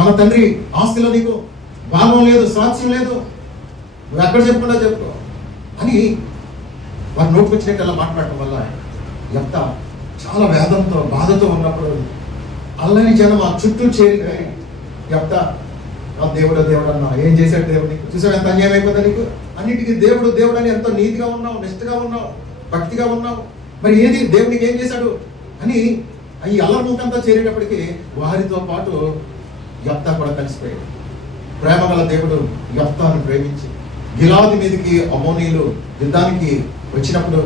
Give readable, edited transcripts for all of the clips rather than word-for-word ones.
మన తండ్రి ఆస్తిలో నీకు భాగం లేదు, స్వాస్థ్యం లేదు, నువ్వు ఎక్కడ చెప్పకుండా చెప్పుకో అని వారి నోటికి వచ్చినట్టు మాట్లాడటం వల్ల ఎంత చాలా వేదంతో బాధతో ఉన్నప్పుడు అల్లని జనం ఆ చుట్టూ చేరి ఎంత దేవుడు దేవుడు అన్నా ఏం చేశాడు దేవుడు నీకు? చూసావు ఎంత అన్యాయం అయిపోతుంది నీకు? అన్నిటికీ దేవుడు దేవుడు అని ఎంతో నీతిగా ఉన్నావు, నిష్ఠగా ఉన్నావు, భక్తిగా ఉన్నావు, మరి ఏది దేవునికి ఏం చేశాడు అని ఈ అల్లరిముఖంతా చేరేటప్పటికి వారితో పాటు యెఫ్తా కూడా కలిసిపోయాడు. ప్రేమ గల దేవుడు యెఫ్తాను ప్రేమించి గిలాదు మీదకి అమోనీయులు యుద్ధానికి వచ్చినప్పుడు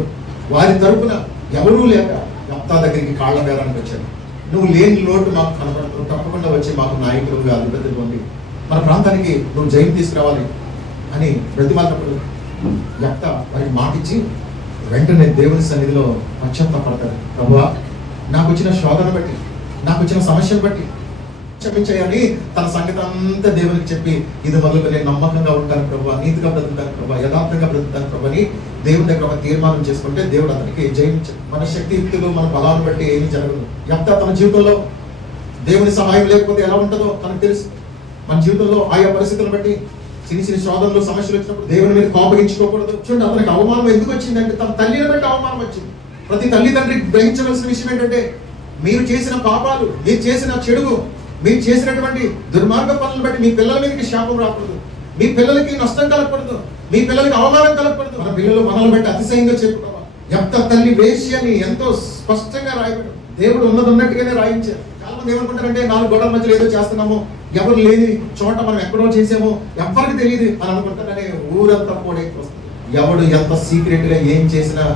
వారి తరపున ఎవరూ లేక యెఫ్తా దగ్గరికి కాళ్ళ బేరానికి వచ్చాడు. నువ్వు లేని లోటు మాకు కనబడుతున్నావు, తప్పకుండా వచ్చి మాకు నాయకులుగా అధిపతులు పొంది మన ప్రాంతానికి నువ్వు జయం తీసుకురావాలి అని బ్రతిమాలినప్పుడు యెఫ్తా వారికి మాటిచ్చి వెంటనే దేవుని సన్నిధిలో పశ్చాత్తాపడతాడు. ప్రభువా, నాకు వచ్చిన శోధన బట్టి, నాకు వచ్చిన సమస్యను బట్టి క్షమించాయని తన సంగతి అంతా దేవునికి చెప్పి ఇది మొదలుగా నేను నమ్మకంగా ఉంటాను ప్రభు, నీతిగా బ్రతుకుతాను ప్రభు, యథార్థంగా బ్రతుకుతాను ప్రభు అని దేవుని దగ్గర ఒక తీర్మానం చేసుకుంటే దేవుడు అతనికి జయించాడు. మన శక్తియుక్తులు మన బలాన్ని బట్టి ఏమీ జరగదు. యెఫ్తా తన జీవితంలో దేవుని సహాయం లేకపోతే ఎలా ఉంటుందో తనకు తెలుసు. మన జీవితంలో ఆయా పరిస్థితులను బట్టి చిన్న శోధనలు సమస్యలు వచ్చినప్పుడు దేవుని మీద కోపగించుకోకూడదు. చూడండి, అతనికి అవమానం ఎందుకు వచ్చిందంటే తన తల్లిని బట్టి అవమానం వచ్చింది. ప్రతి తల్లిదండ్రికి గ్రహించవలసిన విషయం ఏంటంటే మీరు చేసిన పాపాలు, మీరు చేసిన చెడు, మీరు చేసినటువంటి దుర్మార్గ పనులను బట్టి మీ పిల్లల మీదకి శాపం రాకూడదు, మీ పిల్లలకి నష్టం కలగకూడదు, మీ పిల్లలకి అవమానం కలగకూడదు. మన పిల్లలు మనల్ని బట్టి అతిశయంగా చెప్పుకోవాలి. యెఫ్తా తల్లి వేశ్య అని ఎంతో స్పష్టంగా రాయబడి దేవుడు ఉన్నట్టుగానే రాయించారు. చాలా మంది ఏమనుకుంటారంటే 4 గోడల మధ్యలో ఏదో చేస్తున్నాము, ఎవరు లేని చోట మనం ఎక్కడో చేసామో ఎవరికి తెలియదు అని అనుకుంటారనే ఊరంతా కూడా వస్తుంది. ఎవడు ఎంత సీక్రెట్ గా ఏం చేసినా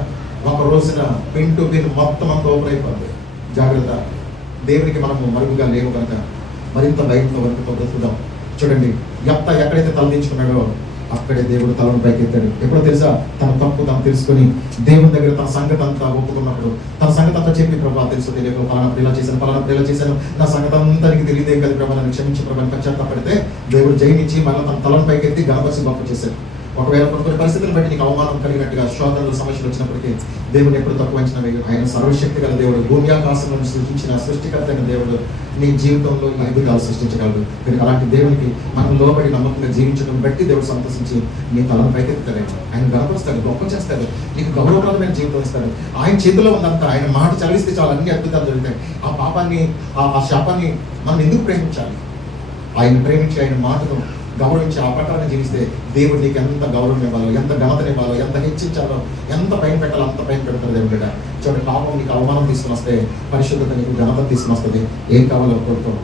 ఒక రోజున పిన్ టు పిన్ మొత్తం అంతా ఓపెన్ అయిపోతుంది. జాగ్రత్త, దేవునికి మనము మరుగుగా లేవు కనుక మరింత భయంతో వరకు బ్రతుకుదాం. చూడండి, యెఫ్తా ఎక్కడైతే తలదించుకున్నాడో అక్కడే దేవుడు తలను పైకెత్తాడు. ఎప్పుడో తెలుసా? తన తప్పు తను తెలుసుకొని దేవుని దగ్గర తన సంగతి అంతా ఒప్పుకున్నప్పుడు తన సంగతి అంతా చెప్పి ప్రభా తెలుసు తెలియదు, పలానా ప్రిలా చేశాను, నా సంగతి అంతా నీకు తెలియదే కదా ప్రభా, నన్ను క్షమించి ప్రభాని పశ్చాత్తాపడితే దేవుడు జైనిచ్చి మళ్ళీ తన తలను పైకెత్తి గణపరిచి గొప్ప చేశాడు. ఒకవేళ కొన్ని పరిస్థితులను బట్టి నీకు అవమానం కలిగినట్టుగా శోధనలు సమస్యలు వచ్చినప్పటికీ దేవుడు ఎప్పుడు తక్కువ అంచనా వేయడు. ఆయన సర్వశక్తి గల దేవుడు, భూమి ఆకాశంలో సృష్టించిన సృష్టికర్త అయిన దేవుడు నీ జీవితంలో ఈ అద్భుతాలు సృష్టించగలడు. కనుక అలాంటి దేవునికి మనం లోబడి నమ్మకంగా జీవించడం బట్టి దేవుడు సంతోషించి నీ తలను పైకెత్తాడు. ఆయన గణపరుస్తాడు, గొప్ప చేస్తాడు, నీకు గౌరవప్రదమైన జీవితం ఇస్తాడు. ఆయన చేతిలో ఉందంతా, ఆయన మాట చదివిస్తే చాలా అన్ని అద్భుతాలు జరుగుతాయి. ఆ పాపాన్ని, ఆ శాపాన్ని మనం ఎందుకు ప్రేమించాలి? ఆయన ప్రేమించి ఆయన మాటను గౌరవించి ఆ ప్రకారం జీవిస్తే దేవుడు నీకు ఎంత గౌరవం ఇవ్వాలో, ఎంత ఘనతని ఇవ్వాలో, ఎంత హెచ్చించాలో, ఎంత పైన పెట్టాలో అంత పైన పెడతారు దేవుడు. చూడండి, పాపం నీకు అవమానం తీసుకుని వస్తే పరిశుద్ధత నీకు ఘనత తీసుకుని వస్తుంది. ఏం కావాలో కోరుకో.